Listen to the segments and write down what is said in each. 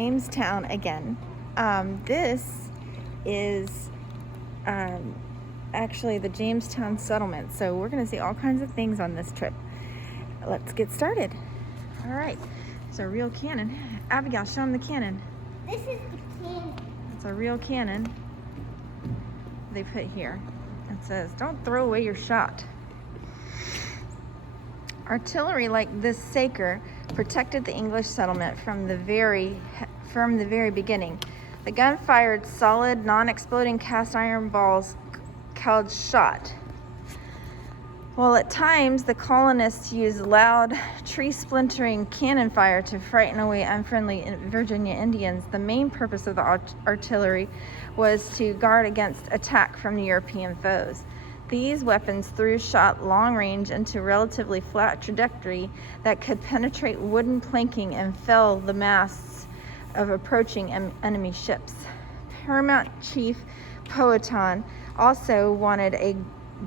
Jamestown again. This is actually the Jamestown settlement, so we're going to see all kinds of things on this trip. Let's get started. All right, it's a real cannon. Abigail, show them the cannon. This is the cannon. It's a real cannon they put here. It says, "Don't throw away your shot." Artillery like this Saker protected the English settlement from the very beginning. The gun fired solid, non-exploding cast iron balls called shot. While at times the colonists used loud, tree-splintering cannon fire to frighten away unfriendly Virginia Indians, the main purpose of the artillery was to guard against attack from the European foes. These weapons threw shot long range into relatively flat trajectory that could penetrate wooden planking and fell the masts of approaching enemy ships. Paramount Chief Powhatan also wanted a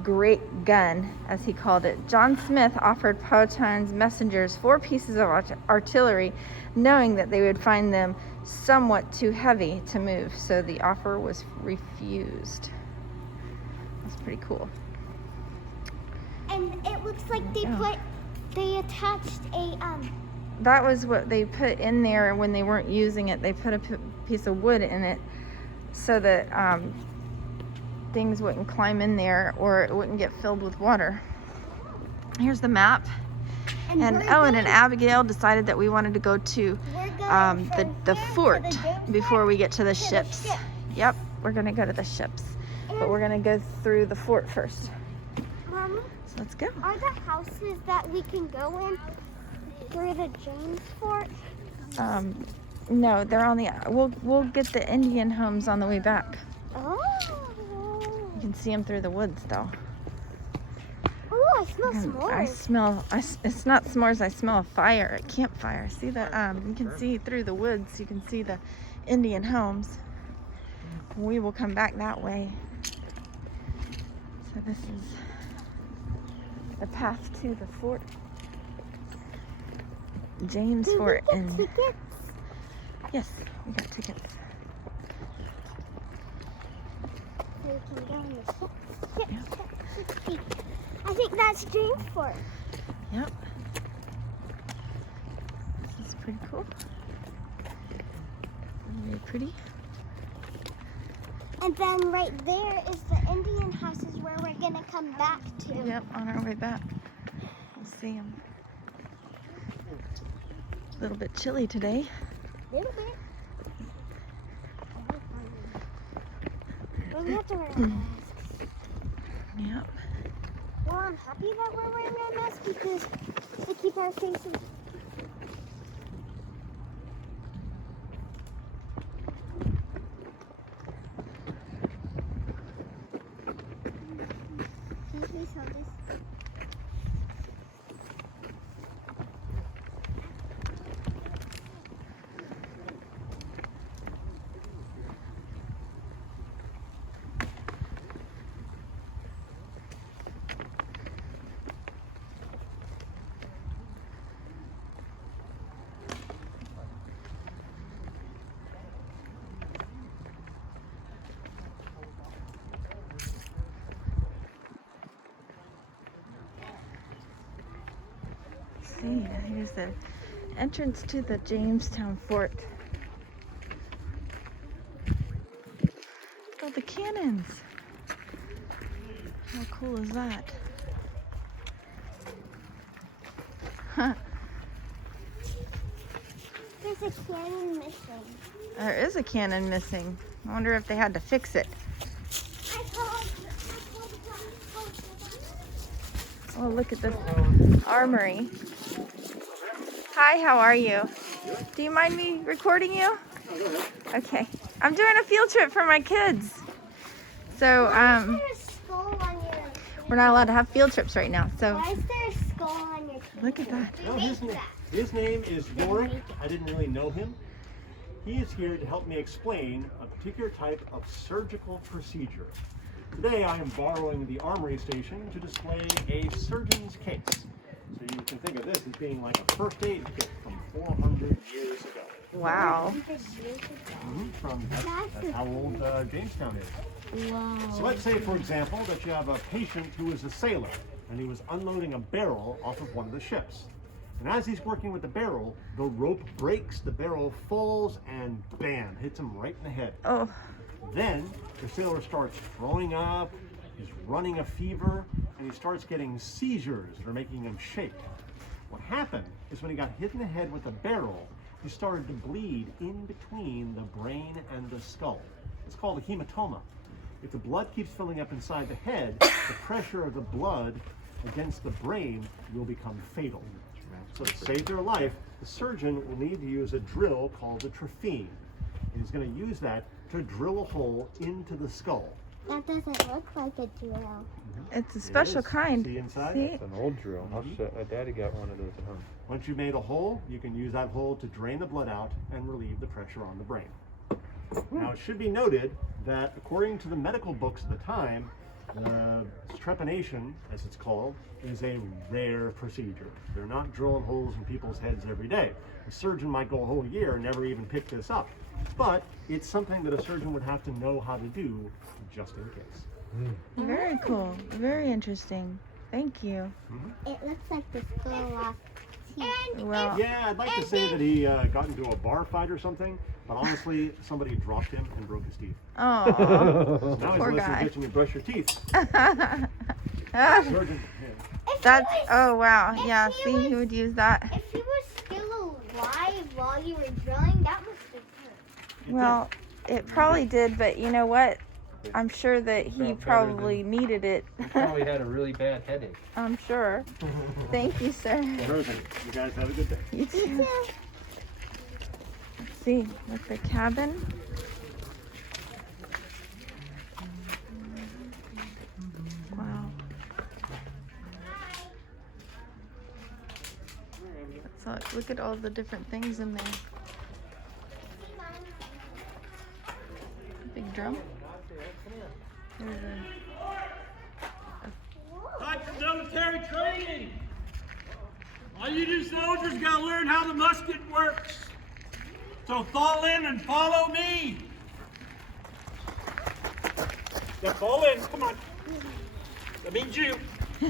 great gun, as he called it. John Smith offered Powhatan's messengers 4 pieces of artillery, knowing that they would find them somewhat too heavy to move, so the offer was refused. That's pretty cool. And it looks like they attached a That was what they put in there when they weren't using it. They put a piece of wood in it so that things wouldn't climb in there or it wouldn't get filled with water. Here's the map. And Owen and Abigail decided that we wanted to go to the fort before we get to the ships. Yep, we're gonna go to the ships. But we're gonna go through the fort first. Mommy, so let's go. Are there houses that we can go in through the James Fort? No, they're on the. We'll get the Indian homes on the way back. Oh. You can see them through the woods, though. Oh, I smell s'mores. It's not s'mores. I smell a fire, a campfire. See the. You can see through the woods. You can see the Indian homes. We will come back that way. So this is the path to the fort. James Fort. And tickets? Yes, we got tickets. We can go in the ship. I think that's James Fort. Yep. This is pretty cool. Very pretty. And then right there is the Indian houses where we're going to come back to. Yep, on our way back. We'll see them. A little bit chilly today. A little bit. But we have to wear masks. Yep. Well, I'm happy that we're wearing our masks because they keep our faces. See, here's the entrance to the Jamestown Fort. Oh, the cannons. How cool is that? Huh. There's a cannon missing. There is a cannon missing. I wonder if they had to fix it. Oh, look at this armory. Hi, how are you? Do you mind me recording you? Okay. I'm doing a field trip for my kids. So, we're not allowed to have field trips right now. So, why is there a skull on your kid? Look at that. Well, his name is Yorick. I didn't really know him. He is here to help me explain a particular type of surgical procedure. Today I am borrowing the armory station to display a surgeon's case. So you can think of this as being like a first aid kit from 400 years ago. Wow. That's how old Jamestown is. Wow. So let's say, for example, that you have a patient who is a sailor and he was unloading a barrel off of one of the ships. And as he's working with the barrel, the rope breaks, the barrel falls, and bam, hits him right in the head. Oh. Then the sailor starts throwing up, he's running a fever, and he starts getting seizures that are making him shake. What happened is when he got hit in the head with a barrel, he started to bleed in between the brain and the skull. It's called a hematoma. If the blood keeps filling up inside the head, the pressure of the blood against the brain will become fatal. So to save their life, the surgeon will need to use a drill called a trephine. And he's going to use that to drill a hole into the skull. That doesn't look like a drill. It's a special kind. See inside? See? It's an old drill. My daddy got one of those at home. Once you've made a hole, you can use that hole to drain the blood out and relieve the pressure on the brain. Now, it should be noted that according to the medical books of the time, trepanation, as it's called, is a rare procedure. They're not drilling holes in people's heads every day. A surgeon might go a whole year and never even pick this up. But it's something that a surgeon would have to know how to do just in case. Very cool. Very interesting. Thank you. It looks like the skull lost teeth. Well, Yeah, I'd like to say that he got into a bar fight or something, but honestly, somebody dropped him and broke his teeth. oh. So now Poor he's guy. listening to you brush your teeth. Surgeon, That's, oh wow. Yeah, see, he would use that. If he was still alive while you were drilling, that must have hurt. Well, it probably did, but you know what? I'm sure that he Felt better probably needed it. He probably had a really bad headache. I'm sure. Thank you, sir. Surgeon, you guys have a good day. You too. Let's see, with the cabin. Wow. Let's look at all the different things in there. Big drum. There's Type of military training. All you new soldiers gotta learn how the musket works. So fall in and follow me. Now fall in, come on. That means you. I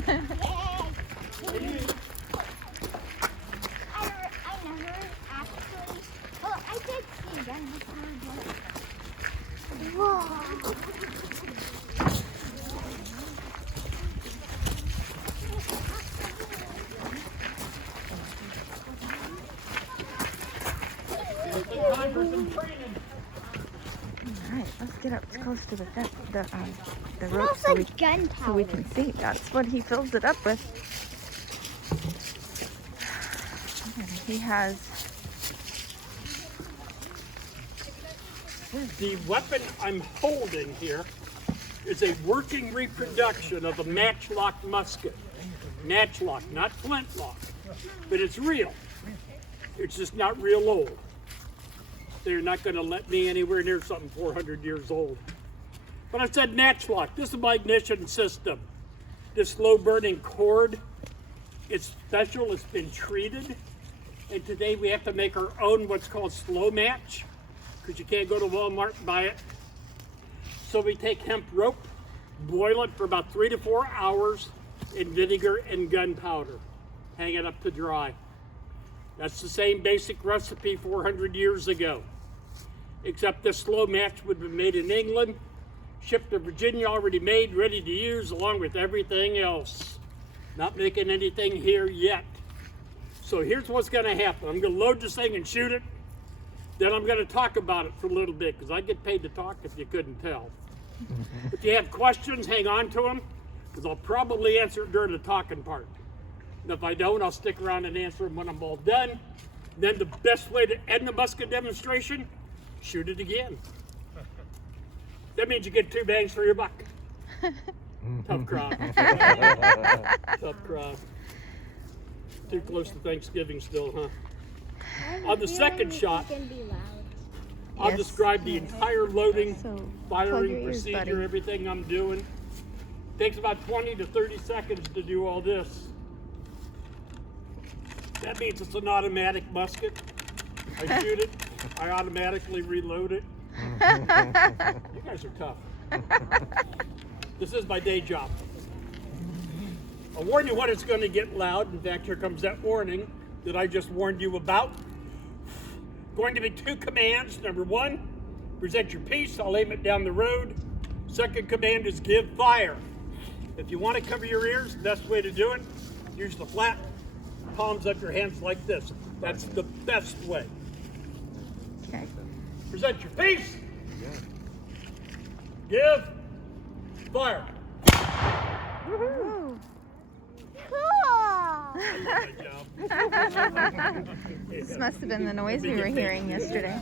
never actually. Well, I did see them before. Whoa. Time for some training. all right, let's get up close to the It rope smells like so gunpowder. we can see. That's what he fills it up with. And he has, The weapon I'm holding here is a working reproduction of a matchlock musket. Matchlock, not flintlock, but it's real. It's just not real old. They're not going to let me anywhere near something 400 years old. But I said matchlock. This is my ignition system. This slow burning cord, it's special. It's been treated. And today we have to make our own what's called slow match, because you can't go to Walmart and buy it. So we take hemp rope, boil it for about 3 to 4 hours in vinegar and gunpowder. Hang it up to dry. That's the same basic recipe 400 years ago. Except this slow match would be made in England, shipped to Virginia already made, ready to use, along with everything else. Not making anything here yet. So here's what's gonna happen. I'm gonna load this thing and shoot it. Then I'm gonna talk about it for a little bit, because I get paid to talk if you couldn't tell. If you have questions, hang on to them, because I'll probably answer it during the talking part. And if I don't, I'll stick around and answer them when I'm all done. Then the best way to end the musket demonstration, shoot it again. That means you get 2 bangs for your buck. Tough crowd. Tough crowd. Too close to Thanksgiving still, huh? On the second shot, It's gonna be loud. I'll Yes. describe the entire loading, so plug your firing ears, procedure, buddy. everything I'm doing. Takes about 20 to 30 seconds to do all this. That means it's an automatic musket. I shoot it, I automatically reload it. You guys are tough. This is my day job. I'll warn you when it's going to get loud. In fact, here comes that warning that I just warned you about. Going to be 2 commands. Number 1, present your piece. I'll aim it down the road. Second command is give fire. If you want to cover your ears, the best way to do it, use the flat palms of your hands like this. That's the best way. Okay. Present your piece. Give fire. Woo. Cool. Good job. This must have been the noise we were hearing yesterday.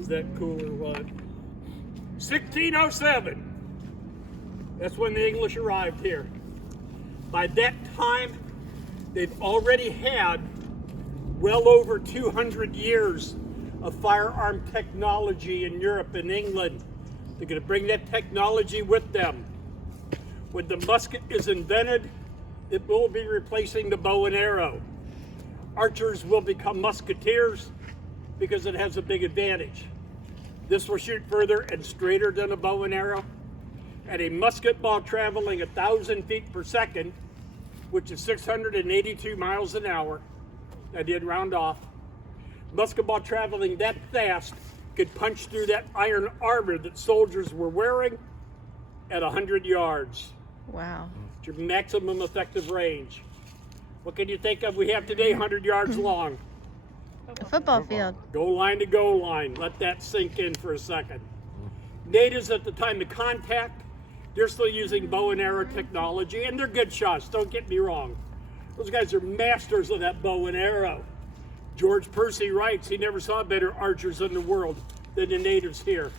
Is that cool or what? 1607. That's when the English arrived here. By that time, they've already had well over 200 years of firearm technology in Europe and England. They're going to bring that technology with them. When the musket is invented, it will be replacing the bow and arrow. Archers will become musketeers because it has a big advantage. This will shoot further and straighter than a bow and arrow. And a musket ball traveling 1,000 feet per second, which is 682 miles an hour, I did round off. Musket ball traveling that fast could punch through that iron armor that soldiers were wearing at 100 yards. Wow. It's your maximum effective range. What can you think of we have today 100 yards long? A football field. Goal line to goal line. Let that sink in for a second. Natives at the time of contact, they're still using bow and arrow technology, and they're good shots, don't get me wrong. Those guys are masters of that bow and arrow. George Percy writes he never saw better archers in the world than the natives here.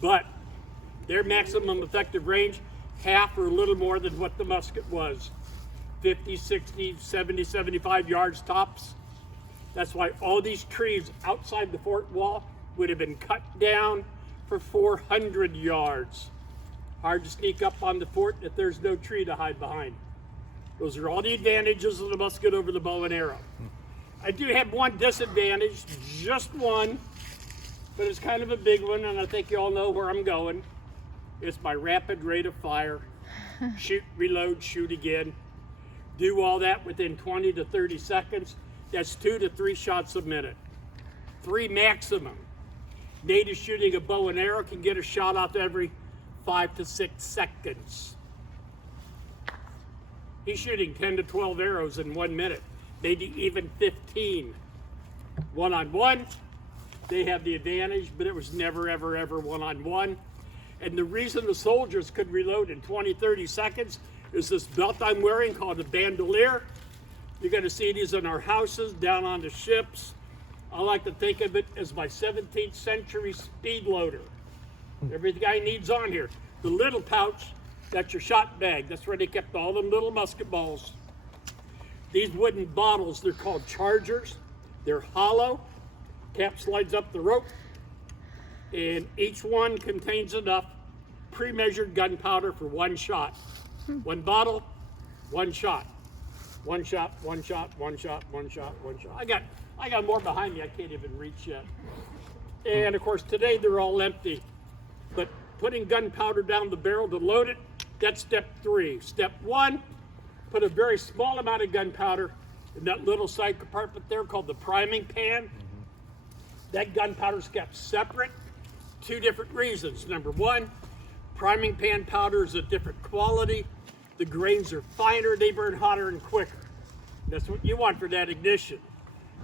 But their maximum effective range, half or a little more than what the musket was. 50, 60, 70, 75 yards tops. That's why all these trees outside the fort wall would have been cut down for 400 yards. Hard to sneak up on the fort if there's no tree to hide behind. Those are all the advantages of the musket over the bow and arrow. I do have one disadvantage, just one, but it's kind of a big one, and I think you all know where I'm going. It's my rapid rate of fire. Shoot, reload, shoot again. Do all that within 20 to 30 seconds. That's 2 to 3 shots a minute. 3 maximum. Native shooting a bow and arrow can get a shot off every 5 to 6 seconds. He's shooting 10 to 12 arrows in 1 minute, maybe even 15. One-on-one, they have the advantage, but it was never, ever, ever one-on-one. And the reason the soldiers could reload in 20, 30 seconds is this belt I'm wearing called a bandolier. You're going to see these in our houses, down on the ships. I like to think of it as my 17th century speed loader. Everything I need's on here. The little pouch, that's your shot bag. That's where they kept all them little musket balls. These wooden bottles, they're called chargers. They're hollow. Cap slides up the rope. And each one contains enough pre-measured gunpowder for 1 shot. 1 bottle, 1 shot. 1 shot, 1 shot, 1 shot, 1 shot, 1 shot. I got more behind me I can't even reach yet. And of course today they're all empty. But putting gunpowder down the barrel to load it, that's step 3. Step 1, put a very small amount of gunpowder in that little side compartment there called the priming pan. That gunpowder's kept separate. 2 different reasons. Number 1, priming pan powder is a different quality. The grains are finer, they burn hotter and quicker. That's what you want for that ignition.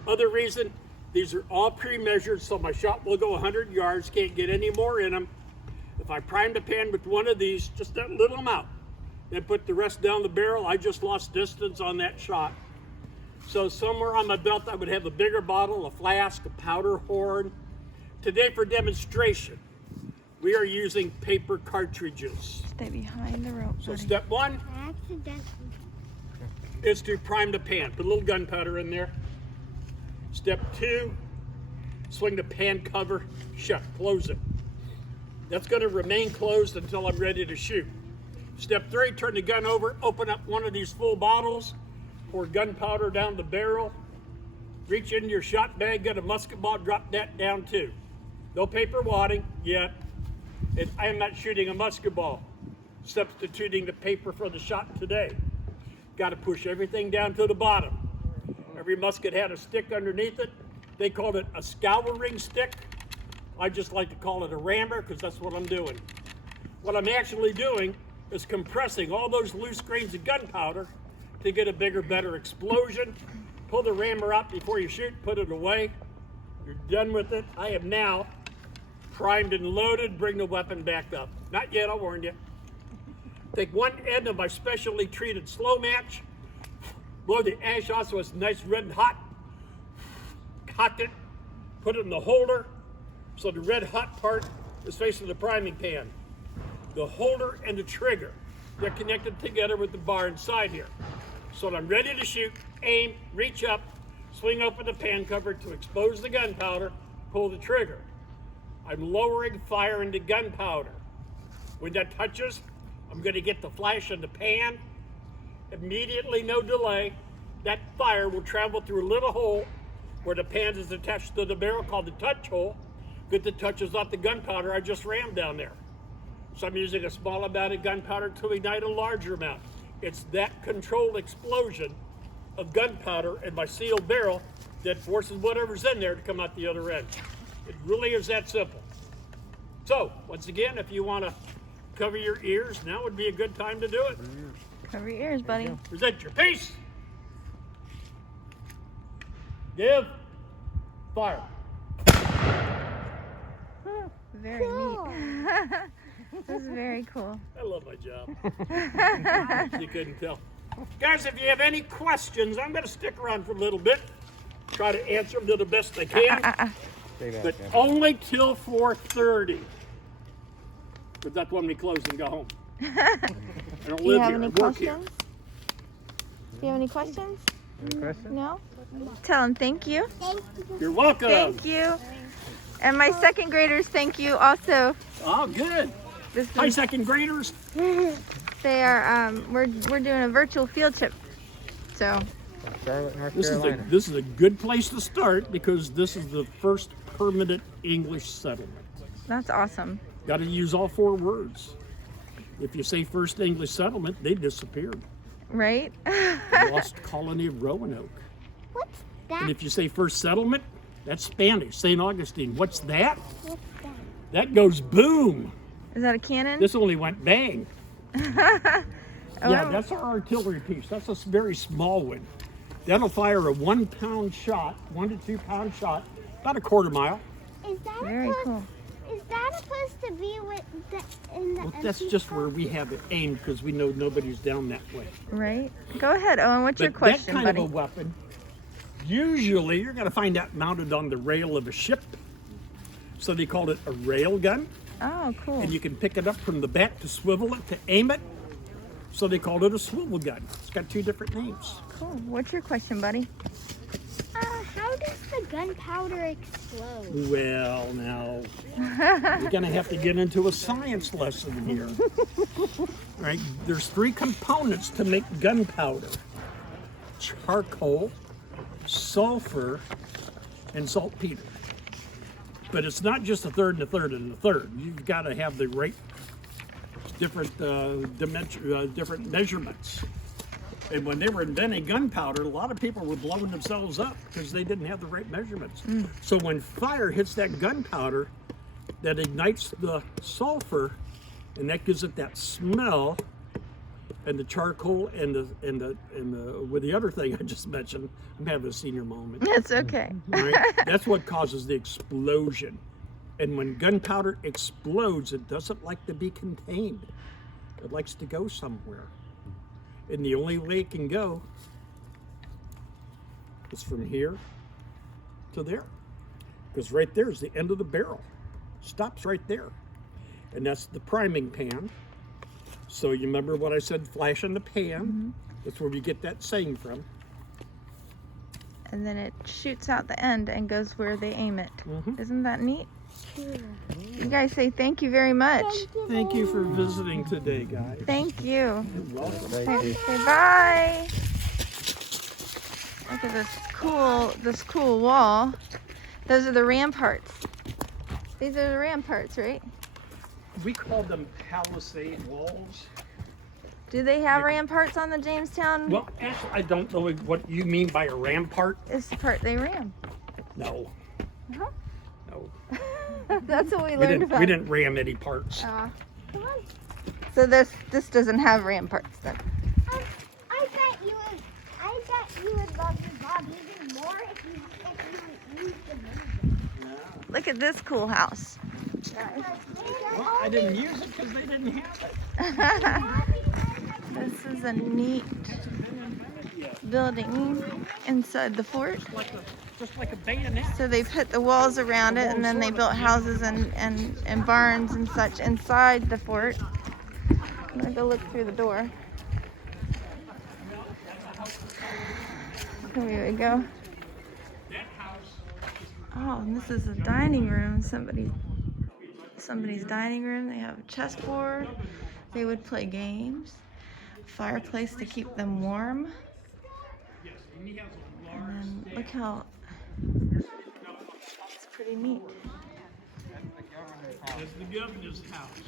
Other reason, these are all pre-measured, so my shot will go 100 yards, can't get any more in them. If I prime the pan with one of these, just that little amount, then put the rest down the barrel, I just lost distance on that shot. So somewhere on my belt, I would have a bigger bottle, a flask, a powder horn. Today for demonstration, we are using paper cartridges. Stay behind the rope, So buddy. step 1 Accidentally. is to prime the pan. Put a little gunpowder in there. Step 2, swing the pan cover shut, close it. That's going to remain closed until I'm ready to shoot. Step 3, turn the gun over, open up one of these full bottles, pour gunpowder down the barrel, reach into your shot bag, get a musket ball, drop that down too. No paper wadding yet. And I am not shooting a musket ball, substituting the paper for the shot today. Got to push everything down to the bottom. Every musket had a stick underneath it. They called it a scouring stick. I just like to call it a rammer because that's what I'm doing. What I'm actually doing is compressing all those loose grains of gunpowder to get a bigger, better explosion. Pull the rammer up before you shoot, put it away. You're done with it. I am now primed and loaded. Bring the weapon back up. Not yet, I'll warn you. Take one end of my specially treated slow match, blow the ash off so it's nice red and hot. Cock it, put it in the holder so the red hot part is facing the priming pan. The holder and the trigger, they're connected together with the bar inside here. So when I'm ready to shoot, aim, reach up, swing open the pan cover to expose the gunpowder, pull the trigger. I'm lowering fire into gunpowder. When that touches, I'm going to get the flash in the pan. Immediately, no delay, that fire will travel through a little hole where the pan is attached to the barrel called the touch hole. Get the touches off the gunpowder I just rammed down there. So I'm using a small amount of gunpowder to ignite a larger amount. It's that controlled explosion of gunpowder in my sealed barrel that forces whatever's in there to come out the other end. It really is that simple. So, once again, if you want to cover your ears, now would be a good time to do it. Cover your ears, buddy. Present your piece. Give. Fire. Very Cool. neat. This is very cool. I love my job. You couldn't tell. Guys, if you have any questions, I'm going to stick around for a little bit. Try to answer them to the best I can. But only till 4:30. But that's when we close and go home. I don't Do you live have here. any I work here. questions? Do you have any questions? Any questions? No? Tell them thank you. Thank you. You're welcome. Thank you. And my second graders, thank you also. Oh, good. This Hi, is, second graders. they are, we're doing a virtual field trip. So, Charlotte, North Carolina. This is a good place to start because this is the first permanent English settlement. that's awesome. Got to use all 4 words. If you say first English settlement, they disappeared. Right? Lost colony of Roanoke. What's And that? if you say first settlement, that's Spanish. St. Augustine. What's that? What's that? That goes boom. Is that a cannon? This only went bang. Oh, Yeah, that's our artillery piece. That's a very small one. That'll fire a 1 pound shot, 1 to 2 pound shot, about a quarter mile. Is that very supposed, cool. Is that supposed to be with the, in the Well, that's empty just spot? where we have it aimed because we know nobody's down that way. Right? Go ahead, Owen. What's your But question, that kind buddy? of a weapon, usually you're going to find that mounted on the rail of a ship. So they called it a rail gun. Oh, cool. And you can pick it up from the back to swivel it, to aim it. So they called it a swivel gun. It's got 2 different names. Cool. What's your question, buddy? How does the gunpowder explode? Well, now, you're going to have to get into a science lesson here. Right? There's 3 components to make gunpowder. Charcoal, sulfur, and saltpeter. But it's not just a third and a third and a third. You've got to have the right different different measurements. And when they were inventing gunpowder, a lot of people were blowing themselves up because they didn't have the right measurements. So when fire hits that gunpowder, that ignites the sulfur, and that gives it that smell, and the charcoal and the with the other thing I just mentioned, I'm having a senior moment. It's okay. Right? That's what causes the explosion. And when gunpowder explodes, it doesn't like to be contained. It likes to go somewhere. And the only way it can go is from here to there. Because right there is the end of the barrel. Stops right there. And that's the priming pan. So you remember what I said, flash in the pan? That's where we get that saying from. And then it shoots out the end and goes where they aim it. Mhm. Isn't that neat? You guys say thank you very much. Thank you for visiting today, guys. Thank you. You're welcome. Say bye. Look at this cool wall. Those are the ramparts. These are the ramparts, right? We call them palisade walls. Do they have ramparts on the Jamestown? Well, actually, I don't know what you mean by a rampart. It's the part they ram. No, Uh-huh. no. That's what we learned about. We didn't ram any parts. Come on. So this doesn't have ramparts then. I bet you would love your Bob even more if you used the movie. Look at this cool house. Well, I didn't use it because they didn't have it. This is a neat building inside the fort. Just like a bayonet. So they put the walls around it, and then they built houses and barns and such inside the fort. I'm gonna go look through the door. Here we go. Oh, and this is a dining room. Somebody's dining room. They have a chessboard. They would play games. Fireplace to keep them warm. And then look how it's pretty neat. That's the governor's house.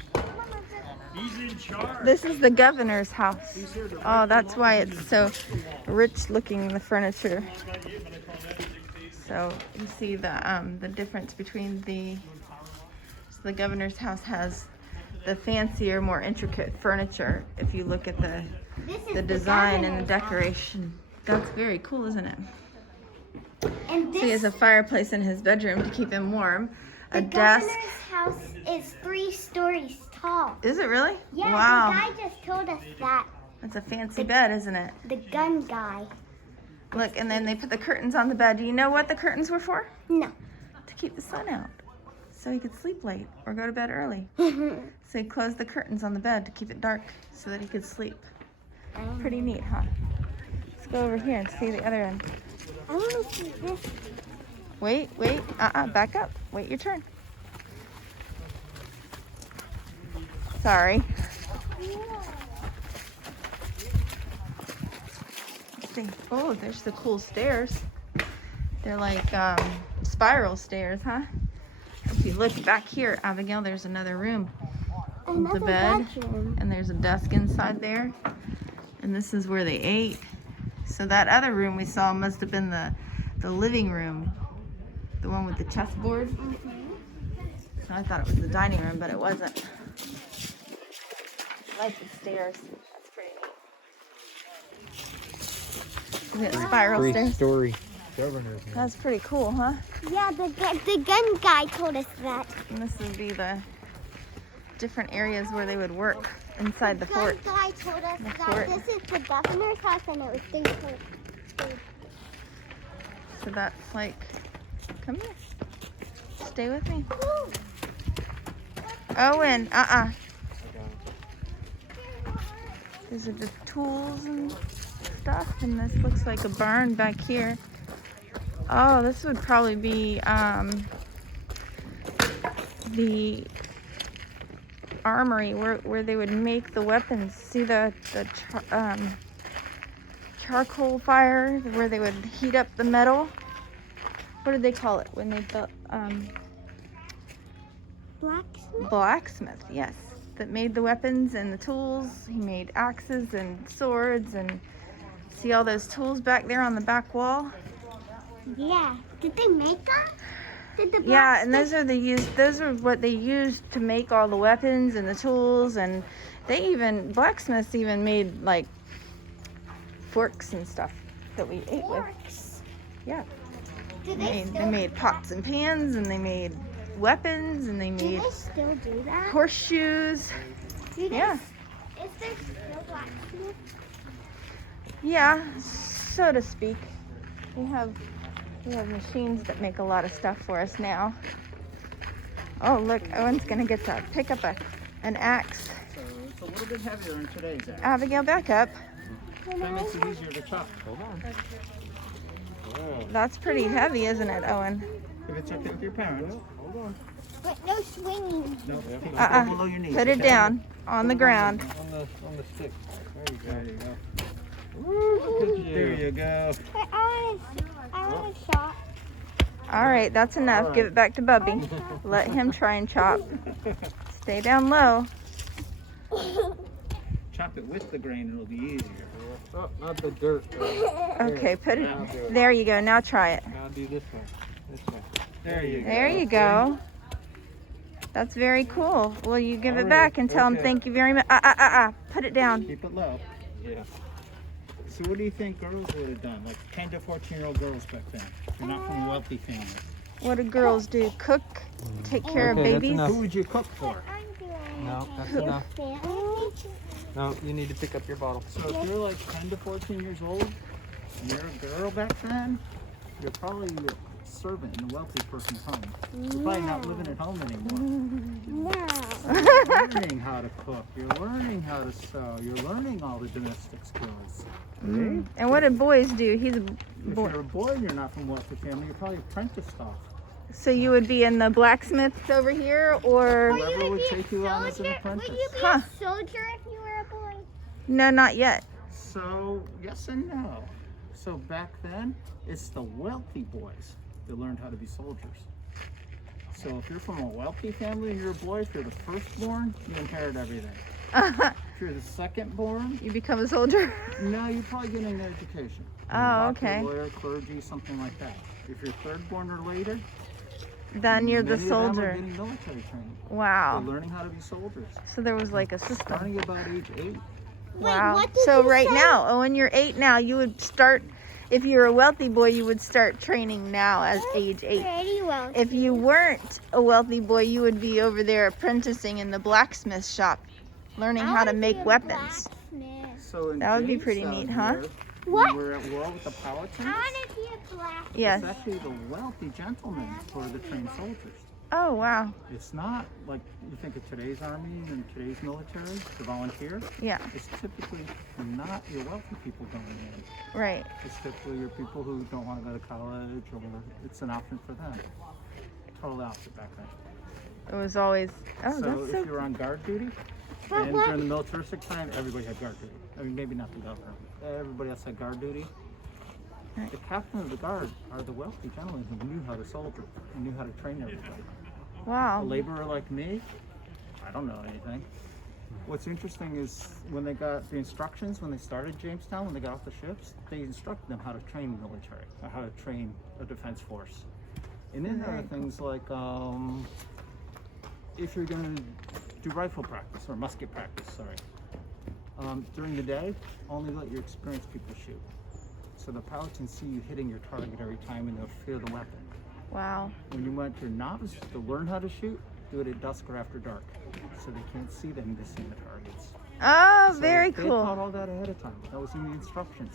He's in charge. This is the governor's house. Oh, that's why it's so rich looking, the furniture. So you see the difference between the governor's house has the fancier, more intricate furniture. If you look at the design and the decoration, that's very cool, isn't it? And So he has a fireplace in his bedroom to keep him warm. A the desk. governor's house is 3 stories tall. Is it really? Yeah, Wow. the guy just told us that. That's a fancy bed, isn't it? The gun guy. Look, and then they put the curtains on the bed. Do you know what the curtains were for? No. To keep the sun out, so he could sleep late or go to bed early. Oh. So he closed the curtains on the bed to keep it dark so that he could sleep. Pretty neat, huh? Let's go over here and see the other end. I want to see this. Wait, back up. Wait your turn. Sorry. Let's see. Oh, there's the cool stairs. They're like spiral stairs, huh? If you look back here, Abigail, there's another room. Another The bed. bedroom. And there's a desk inside there. And this is where they ate. So that other room we saw must have been the living room. The one with the chessboard. So I thought it was the dining room, but it wasn't. I like the stairs. That's pretty neat. Is it spiral stairs? 3-story governor's house. That's pretty cool, huh? Yeah, the gun guy told us that. And this would be the different areas where they would work inside the fort. The gun guy told us The that fort. this is the governor's house and it was 3 stories. So that's like, come here. Stay with me. Owen, These are the tools and stuff, and this looks like a barn back here. Oh, this would probably be the armory where they would make the weapons. See the charcoal fire where they would heat up the metal. What did they call it when they built Blacksmith? blacksmith? Yes, that made the weapons and the tools. He made axes and swords, and see all those tools back there on the back wall. Yeah. Did they make that? Did the Yeah, and blacksmith- those are what they used to make all the weapons and the tools, and blacksmiths even made like forks and stuff that we ate with. forks. Yeah. Do They still made do pots and pans, and they made weapons, and they that? Do made they still do that? horseshoes. Do they- Yeah. Is there still blacksmith? Yeah, so to speak. We have machines that make a lot of stuff for us now. Oh, look, Owen's gonna get to pick up an axe. It's a little bit heavier in today's act. Abigail, back up. That makes it easier to chop. Hold on. That's pretty heavy, isn't it, Owen? If it's okay with your parents. But no swinging. No, keep it below your knees. Put it okay? down on the ground. On the stick. There you go. There you go. There you go. I want a shot. All right, that's enough. Give it back to Bubby. Let him try and chop. Stay down low. Chop it with the grain, it'll be easier. Oh, not the dirt. Okay, put it. Now do it. There you go. Now try it. Now do this one. This one. There you go. There you go. That's very cool. Will you give it All back right, and tell him okay. thank you very much? Put it down. Keep it low. Yeah. So what do you think girls would have done? Like 10 to 14-year-old girls back then. They're not from wealthy families. What do girls do? Cook? Take care of Okay, that's babies? enough. Who would you cook for? I'm doing No, that's enough. it. No, you need to pick up your bottle. So if you're like 10 to 14 years old, and you're a girl back then, you're probably a servant in a wealthy person's home. You're probably not living at home anymore. No. You're learning how to cook. You're learning how to sew. You're learning all the domestic skills. Mm. And what do boys do? He's a If boy. you're a boy and you're not from a wealthy family, you're probably apprenticed off. So you would be in the blacksmiths over here, or Whoever would take you on as an Would apprentice. you be Huh. a soldier if you were a boy? no, not yet. So, yes and no. So back then, it's the wealthy boys that learned how to be soldiers. So if you're from a wealthy family and you're a boy, if you're the firstborn, you inherit everything. If you're the secondborn, You become a soldier. no, you're probably getting an education. Oh, Doctor, okay. Lawyer, clergy, something like that. If you're thirdborn or later, Then you're the many of them are soldier. getting military training. Wow. They're learning how to be soldiers. So there was like a system. Starting about age 8. Wow. what did So you right say? now, oh, when you're 8 now, you would start. If you're a wealthy boy, you would start training now as age 8. Pretty well. If you weren't a wealthy boy, you would be over there apprenticing in the blacksmith shop, learning I how to wanna make be a weapons. blacksmith. So in That would be pretty Jamestown neat, huh? here, What? We were at war with the Palatins. I want to be a blacksmith. Yes. It's actually the wealthy gentlemen who are the trained soldiers. Oh, wow. It's not like you think of today's army and today's military, the volunteer. Yeah, It's typically not your wealthy people going in. right. It's typically your people who don't want to go to college, or it's an option for them. Total opposite back then. It was always, oh, So that's if so, you were on guard duty, But and what? during the militaristic time, everybody had guard duty. I mean, maybe not the governor, but everybody else had guard duty. Right. The captain of the guard are the wealthy gentlemen who knew how to soldier and knew how to train everybody. A wow. laborer like me, I don't know anything. What's interesting is when they got the instructions, when they started Jamestown, when they got off the ships, they instructed them how to train the military, or how to train a defense force. And then there are things like if you're going to do rifle practice or musket practice, during the day, only let your experienced people shoot. So the pilots can see you hitting your target every time and they'll fear the weapon. Wow. When you want your novice to learn how to shoot, do it at dusk or after dark, so they can't see them missing the targets. Oh, So very they taught cool. all that ahead of time. That was in the instructions.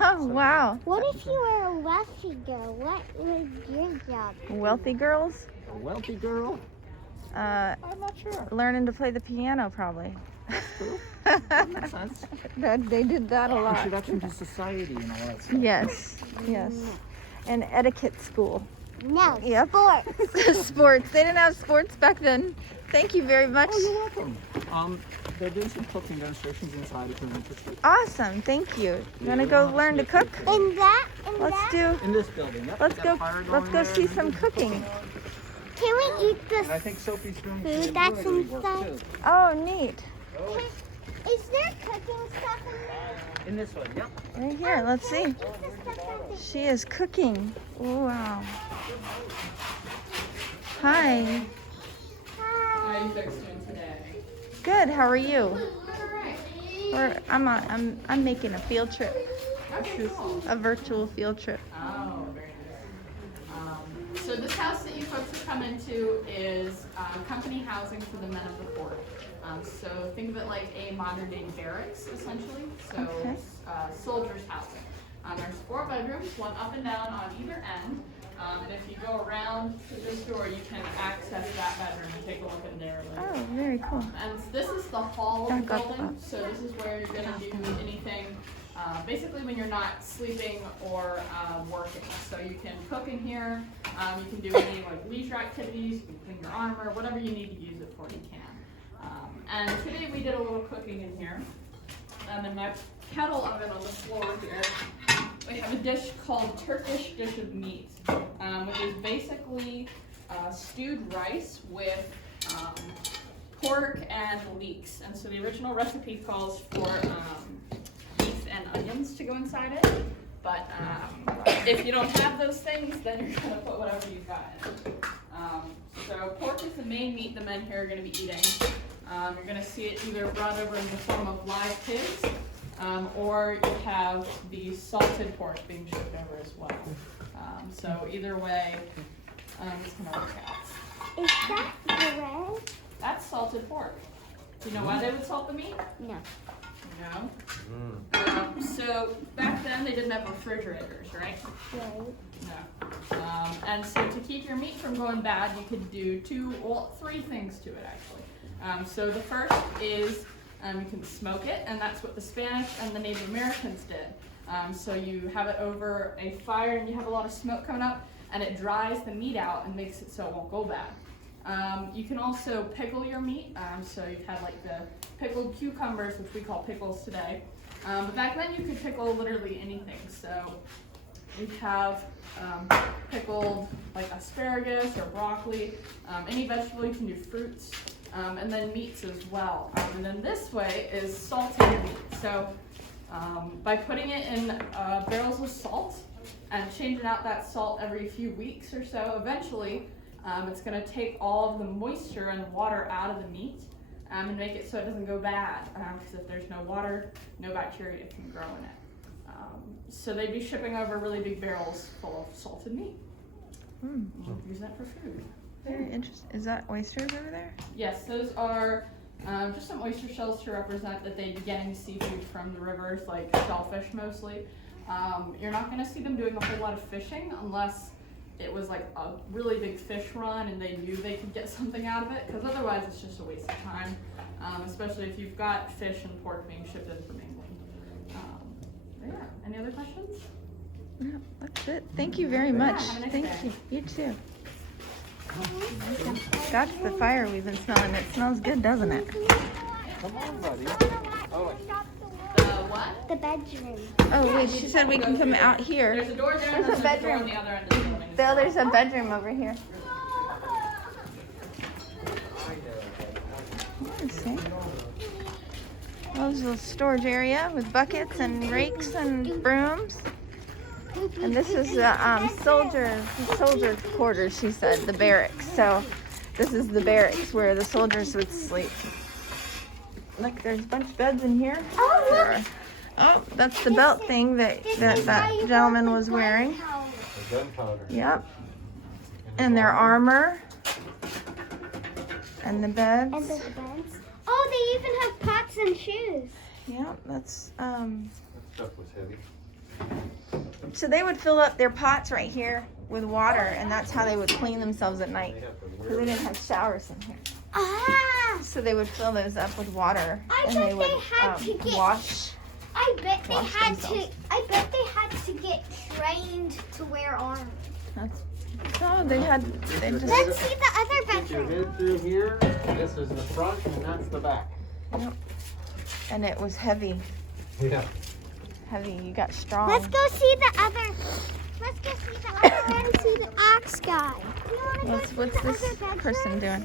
Oh, wow. What if you were a wealthy girl? What was your job? Wealthy girls? A wealthy girl? Uh, I'm not sure. learning to play the piano, probably. That's true. That makes sense. They did that a lot. Introduction to society and all that stuff. Yes, yes. And etiquette school. No, Yep. sports. Sports. They didn't have sports back then. Thank you very much. Oh, you're welcome. They're doing some cooking demonstrations inside if you're interested. Awesome. Thank you. You want to go learn to cook? And that, and Let's that. do. In this building, yep. Let's Got go. fire Let's going go there. see some cooking. Can we eat And I this? think Sophie's doing Food some that's embroidery work inside. too. Oh, neat. Is there cooking stuff in there? In this one, yep. Right here. Let's see. Eat the stuff out there. She is cooking. Wow. Hi. Hi. Good. How are you? I'm making a field trip. A virtual field trip. Oh, very nice. So this house that you folks have come into is company housing for the men of the fort. So think of it like a modern day barracks, essentially. So Okay. soldiers housing. There's 4 bedrooms, one up and down on either end. And if you go around to this door, you can access that bedroom and take a look in there. Oh, very cool. And this is the hall of the Back up. building, so this is where you're gonna do anything, basically when you're not sleeping or working. So you can cook in here, you can do any like leisure activities, you can clean your armor, whatever you need to use it for, you can. And today we did a little cooking in here. And then my kettle oven on the floor here, we have a dish called Turkish dish of meat, which is basically stewed rice with pork and leeks. And so the original recipe calls for beef and onions to go inside it. But if you don't have those things, then you're gonna put whatever you've got in it. So pork is the main meat the men here are gonna be eating. You're gonna see it either brought over in the form of live pigs, or you have the salted pork being shipped over as well. So either way, it's gonna work out. Is that bread? That's salted pork. Do you know why they would salt the meat? No. No. So back then they didn't have refrigerators, right? Right. No. And so to keep your meat from going bad, you could do three things to it actually. So the first is you can smoke it, and that's what the Spanish and the Native Americans did. So you have it over a fire and you have a lot of smoke coming up, and it dries the meat out and makes it so it won't go bad. You can also pickle your meat. So you've had like the pickled cucumbers, which we call pickles today. But back then you could pickle literally anything. So we have pickled like asparagus or broccoli, any vegetable. You can do fruits, and then meats as well. And then this way is salting your meat. So by putting it in barrels of salt and changing out that salt every few weeks or so, eventually it's going to take all of the moisture and water out of the meat and make it so it doesn't go bad. Because if there's no water, no bacteria can grow in it. So they'd be shipping over really big barrels full of salted meat. Use that for food. Very interesting. Is that oysters over there? Yes, those are just some oyster shells to represent that they'd be getting seafood from the rivers, like shellfish mostly. You're not going to see them doing a whole lot of fishing unless it was like a really big fish run and they knew they could get something out of it, because otherwise it's just a waste of time, especially if you've got fish and pork being shipped in from England. Yeah. Any other questions? No, that's it. Thank you very much. have a nice Thank day. you. You too. That's the fire we've been smelling. It smells good, doesn't it? Come on, buddy. Oh, What? The bedroom. Oh wait, she said we can come out here. There's a door there and There's a there's a door bedroom. on the other end of the building. Bill, there's a bedroom over here. Let's see. Well, there's a little storage area with buckets and rakes and brooms. And this is the soldier quarters, she said, the barracks. So this is the barracks where the soldiers would sleep. Look, there's a bunch of beds in here. Oh, that's the belt thing that gentleman was wearing. the gunpowder. Yep. And their armor. And the beds. And the beds. Oh, they even have pots and shoes. Yep, that's That stuff was heavy. so they would fill up their pots right here with water, and that's how they would clean themselves at night. They have to Because they wear didn't have showers in here. Ah! So they would fill those up with water, I and bet they would they had to get- wash. I bet they Wash had themselves. to. I bet they had to get trained to wear armor. That's so they had. They just. Let's see the other Put your bedroom. head through here. This is the front, and that's the back. Yep. And it was heavy. Yeah. Heavy. You got strong. Let's go see the other. Let's go see the other and see the ox guy. Do you want to go What's see what's the this other bedroom? person doing?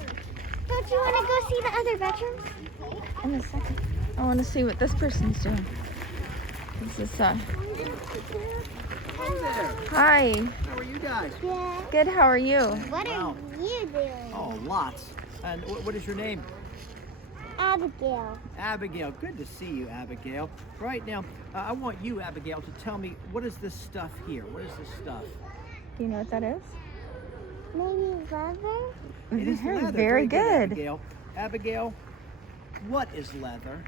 Don't you want to go see the other bedrooms? In a second. I want to see what this person's doing. This is Hi. How are you guys? Yeah. Good. How are you? What Wow. are you doing? Oh, lots. And what is your name? Abigail. Abigail. Good to see you, Abigail. Right now, I want you, Abigail, to tell me, what is this stuff here? What is this stuff? Do you know what that is? Maybe leather? It is Very, leather. very good. Abigail. Abigail, what is leather?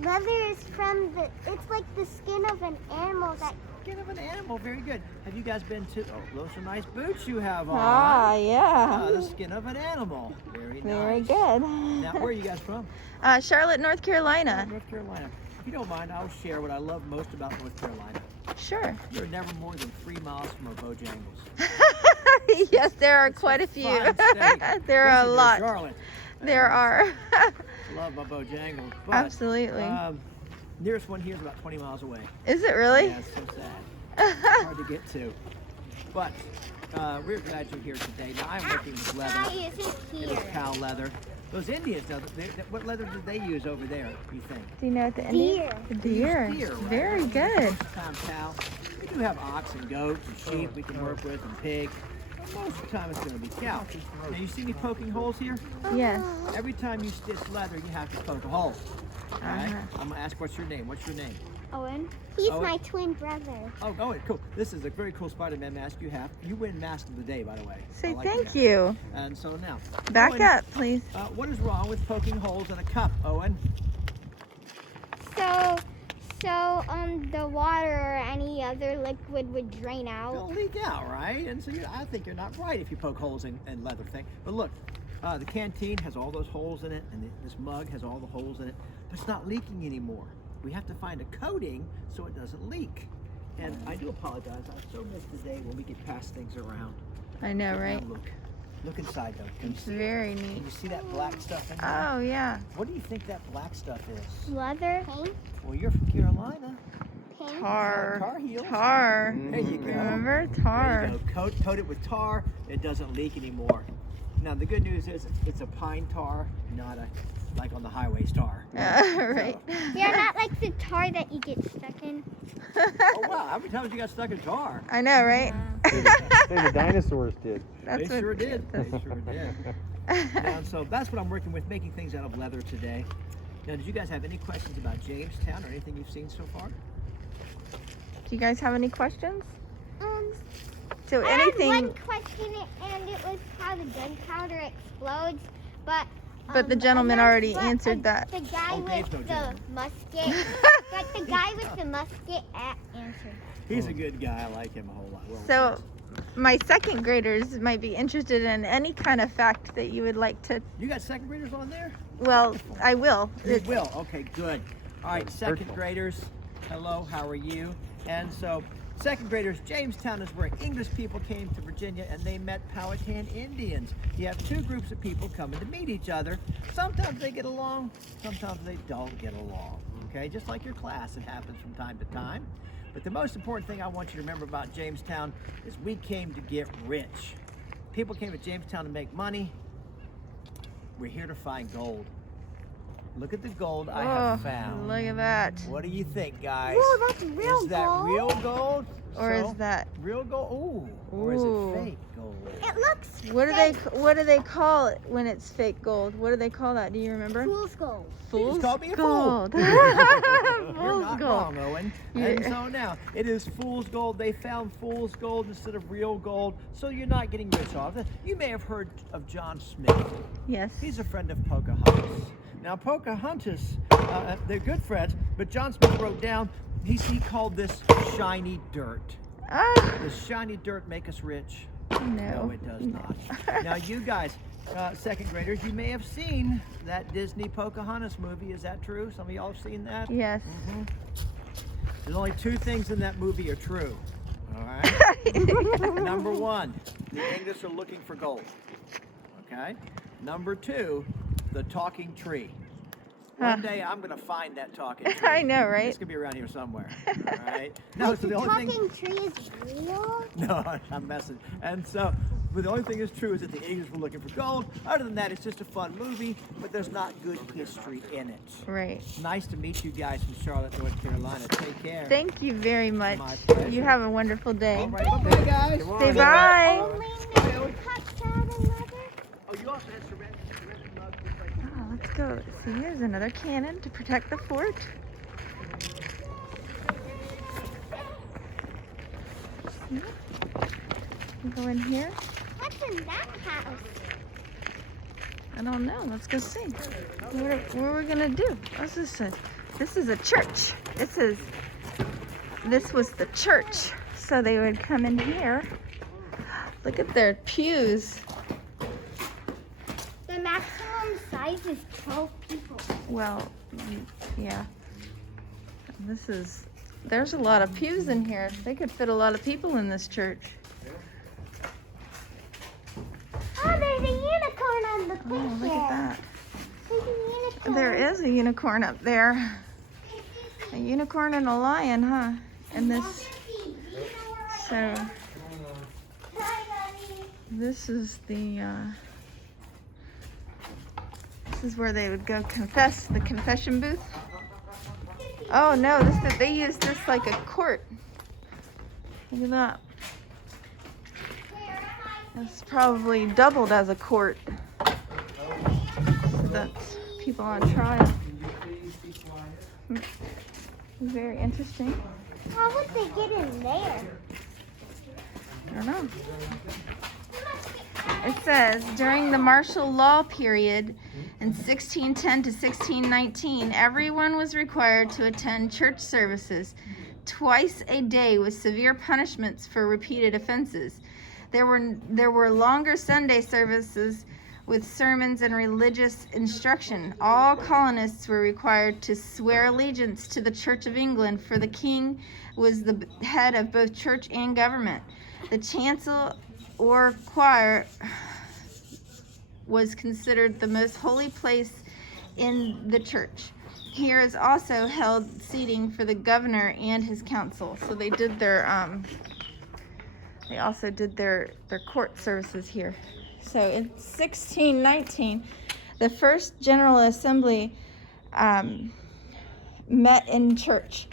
Leather is from the. It's like the skin of an animal that. Skin of an animal. Very good. Have you guys been to? Oh, those are nice boots you have on. Ah, yeah. The skin of an animal. Very Very nice. good. Now, where are you guys from? Charlotte, North Carolina. North Carolina. If you don't mind, I'll share what I love most about North Carolina. Sure. You're never more than 3 miles from a Bojangles. Yes, there are quite a few. Fine state. There are a Especially near lot. Charlotte. There are. Love my Bojangles. But, Absolutely. Nearest one here is about 20 miles away. Is it really? Yeah, it's so sad. Hard to get to. But we're glad you're here today. Now I'm working with leather. Sky isn't It here. is cow leather. Those Indians, now, what leather did they use over there, you think? Do you know what the Indian? Deer. The deer. Deer, right? Very good. Most of the time cow. We do have ox and goat and sheep we can work with and pig. But most of the time it's going to be cow. Now you see me poking holes here? Yes. Every time you stitch leather, you have to poke a hole. All right? I'm going to ask what's your name. What's your name? Owen. He's Owen? my twin brother. Oh, Owen, cool. This is a very cool Spider-Man mask you have. You win Mask of the Day, by the way. Say I like your thank mask. you. And so now, Back Owen, up, please. What is wrong with poking holes in a cup, Owen? So the water or any other liquid would drain out. It'll leak out, right? And so I think you're not right if you poke holes in leather thing. But look, the canteen has all those holes in it, and this mug has all the holes in it, but it's not leaking anymore. We have to find a coating so it doesn't leak. And I do apologize. I so missed the day when we could pass things around. I know, Now right? look inside though. Can you It's see it? very Can neat. you see that black stuff in there? Oh, yeah. What do you think that black stuff is? Leather. Paint. Well, you're from Carolina. Paint. Tar. Tar heels. Tar. There you go. Remember? There Tar. you go. Coat it with tar. It doesn't leak anymore. Now the good news is it's a pine tar, not a like on the highways tar. Right. They're not like the tar that you get stuck in. Oh wow! How many times you got stuck in tar? I know, right? Say the dinosaurs did. That's They sure what, did. They sure did. Now, so that's what I'm working with, making things out of leather today. Now, did you guys have any questions about Jamestown or anything you've seen so far? Do you guys have any questions? So I had anything, one question, and it was how the gunpowder explodes, but the gentleman already but, answered that. The guy Oh, Dave's with no the gentleman. musket, but the guy with the musket answered that. He's a good guy. I like him a whole lot. Well, So my second graders might be interested in any kind of fact that you would like to, you got second graders on there? well, I will. You will. Okay, good. All right, second graders. Hello, how are you? And so, second graders, Jamestown is where English people came to Virginia and they met Powhatan Indians. You have two groups of people coming to meet each other. Sometimes they get along, sometimes they don't get along. Okay, just like your class, it happens from time to time. But the most important thing I want you to remember about Jamestown is we came to get rich. People came to Jamestown to make money. We're here to find gold. Look at the gold I have found. Look at that. What do you think, guys? Whoa, that's real Is that gold. real gold? Or So, is that, real gold? Ooh. Or is Ooh. it fake gold? It looks what do they call it when it's fake gold? What do they call that? Do you remember? fool's gold. Fool's called me a fool. gold. You're Fool's not gold. wrong, Owen. And Yeah. so now, it is fool's gold. They found fool's gold instead of real gold, so you're not getting rich off it. You may have heard of John Smith. Yes. He's a friend of Pocahontas. Now, Pocahontas, they're good friends, but John Smith wrote down, he called this shiny dirt. Ah, Does shiny dirt make us rich? no. No, it does not. Now, you guys, second graders, you may have seen that Disney Pocahontas movie. Is that true? Some of y'all have seen that? Yes. There's only two things in that movie are true. All right? Number one, the English are looking for gold. Okay? Number two, the talking tree. One day I'm going to find that talking tree. I know, right? It's going to be around here somewhere. All right? No, so the only thing. Talking tree is real? No, I'm messing. And so, but the only thing that's true is that the English were looking for gold. Other than that, it's just a fun movie, but there's not good history in it. Right. Nice to meet you guys from Charlotte, North Carolina. Take care. Thank you very much. My pleasure. You have a wonderful day. All right, bye-bye, guys. Say bye. Only no cuts out another. Oh, you also had ceramic mugs. Oh, let's go. See, here's another cannon to protect the fort. See? We go in here. What's in that house? I don't know. Let's go see. What are we gonna do? What's this? This is a church. This was the church. So they would come in here. Look at their pews. The maximum size is 12 people. Well, yeah. There's a lot of pews in here. They could fit a lot of people in this church. Oh, there's a unicorn on the picture. Oh, look at that. There's a unicorn. There is a unicorn up there. A unicorn and a lion, huh? And this, so this is the, this is where they would go confess, the confession booth. Oh no, they use this like a court. Look at that. It's probably doubled as a court. So that's people on trial. Very interesting. How would they get in there? I don't know. It says, during the martial law period in 1610 to 1619, everyone was required to attend church services twice a day with severe punishments for repeated offenses. There were longer Sunday services with sermons and religious instruction. All colonists were required to swear allegiance to the Church of England, for the king was the head of both church and government. The chancel or choir was considered the most holy place in the church. Here is also held seating for the governor and his council. So they did their they also did their court services here. So in 1619, the first General Assembly met in church.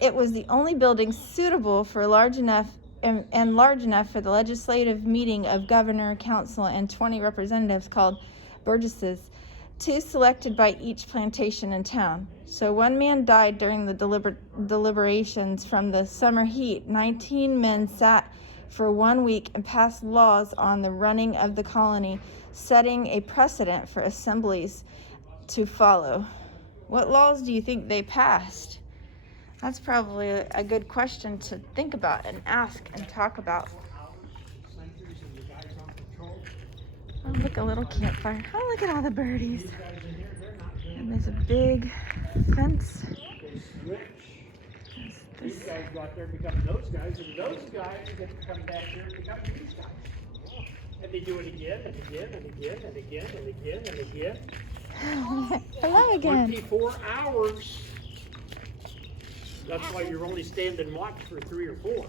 It was the only building suitable for large enough for the legislative meeting of governor, council, and 20 representatives called burgesses, 2 selected by each plantation in town. So 1 man died during the deliberations from the summer heat. 19 men sat for 1 week and passed laws on the running of the colony, setting a precedent for assemblies to follow. What laws do you think they passed? That's probably a good question to think about and ask and talk about. Oh, look, a little campfire. Oh, look at all the birdies. And there's a big fence. These guys go out there and become those guys, and those guys get to come back here and become these guys. And they do it again and again and again and again and again and again. Hello again. 24 hours. That's why you're only standing watch for 3 or 4.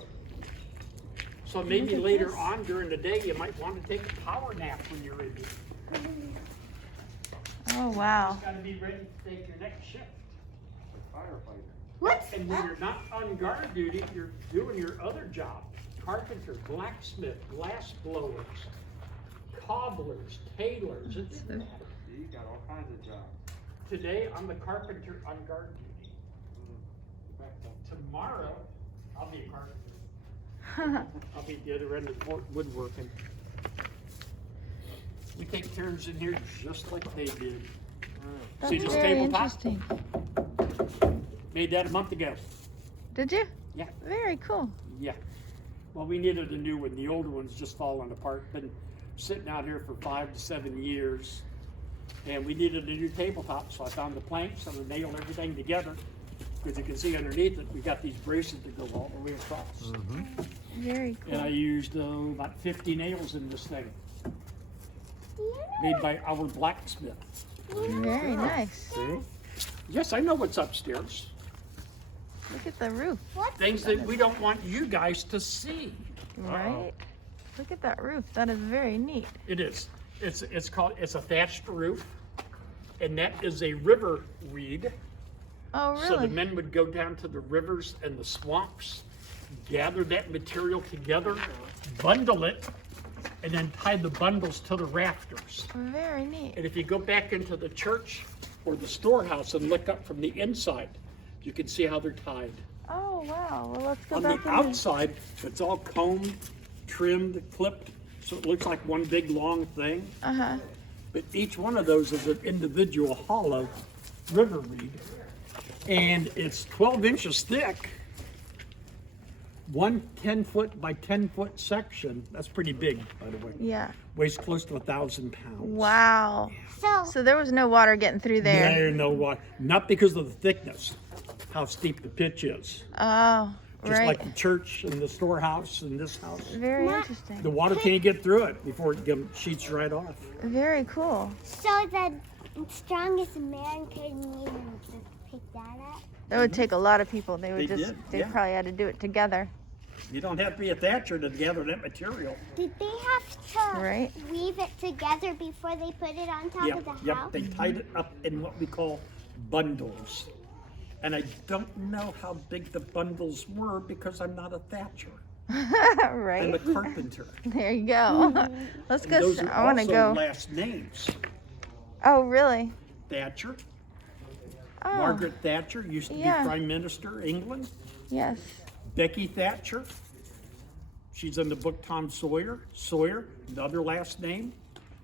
So maybe later on during the day you might want to take a power nap when you're in here. Oh, wow. You've got to be ready to take your next shift. Firefighter. What? And when you're not on guard duty, you're doing your other job. Carpenter, blacksmith, glass blowers, cobblers, tailors. It doesn't matter. You got all kinds of jobs. Today, I'm the carpenter on guard duty. Tomorrow, I'll be a carpenter. I'll be at the other end of the woodworking. We take turns in here just like they did. That's See this very tabletop? interesting. Made that a month ago. Did you? Yeah. Very cool. Yeah. Well, we needed a new one. The older one's just falling apart. Been sitting out here for 5 to 7 years. And we needed a new tabletop, so I found the planks and I nailed everything together. Because you can see underneath it, we got these braces that go all the way across. Very cool. And I used about 50 nails in this thing. Made by our blacksmith. Very nice. Yes, I know what's upstairs. Look at the roof. Things that we don't want you guys to see. Right? Look at that roof. That is very neat. It is. It's a thatched roof. And that is a river reed. Oh, So the really? men would go down to the rivers and the swamps, gather that material together, bundle it, and then tie the bundles to the rafters. Very neat. And if you go back into the church or the storehouse and look up from the inside, you can see how they're tied. Oh, wow. Well, let's go On back the in. outside, it's all combed, trimmed, clipped, so it looks like one big long thing. Uh-huh. But each one of those is an individual hollow river reed. And it's 12 inches thick. One 10-foot by 10-foot section. That's pretty big, by the way. Yeah. Weighs close to 1,000 pounds. Wow. So, So there was no water getting through there. There's no water. Not because of the thickness, how steep the pitch is. Oh, Just right. like the church and the storehouse and this house. Very Not- interesting. The water can't get through it before it sheets right off. Very cool. so the strongest man can use pick that up? That would take a lot of people. They would They just, did, they yeah. probably had to do it together. You don't have to be a thatcher to gather that material. Did they have to Right. weave it together before they put it on top Yep, of the yep. house? They tied it up in what we call bundles. And I don't know how big the bundles were because I'm not a thatcher. I'm Right. a carpenter. There you go. Let's And go. those are I want to also go. last names. Oh, really? Thatcher, Oh, Margaret Thatcher used to Yeah. be Prime Minister, England. yes. Becky Thatcher, she's in the book Tom Sawyer. Sawyer, another last name.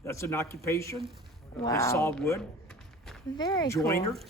That's an occupation. They saw Wow. wood. Very Joiner, cool.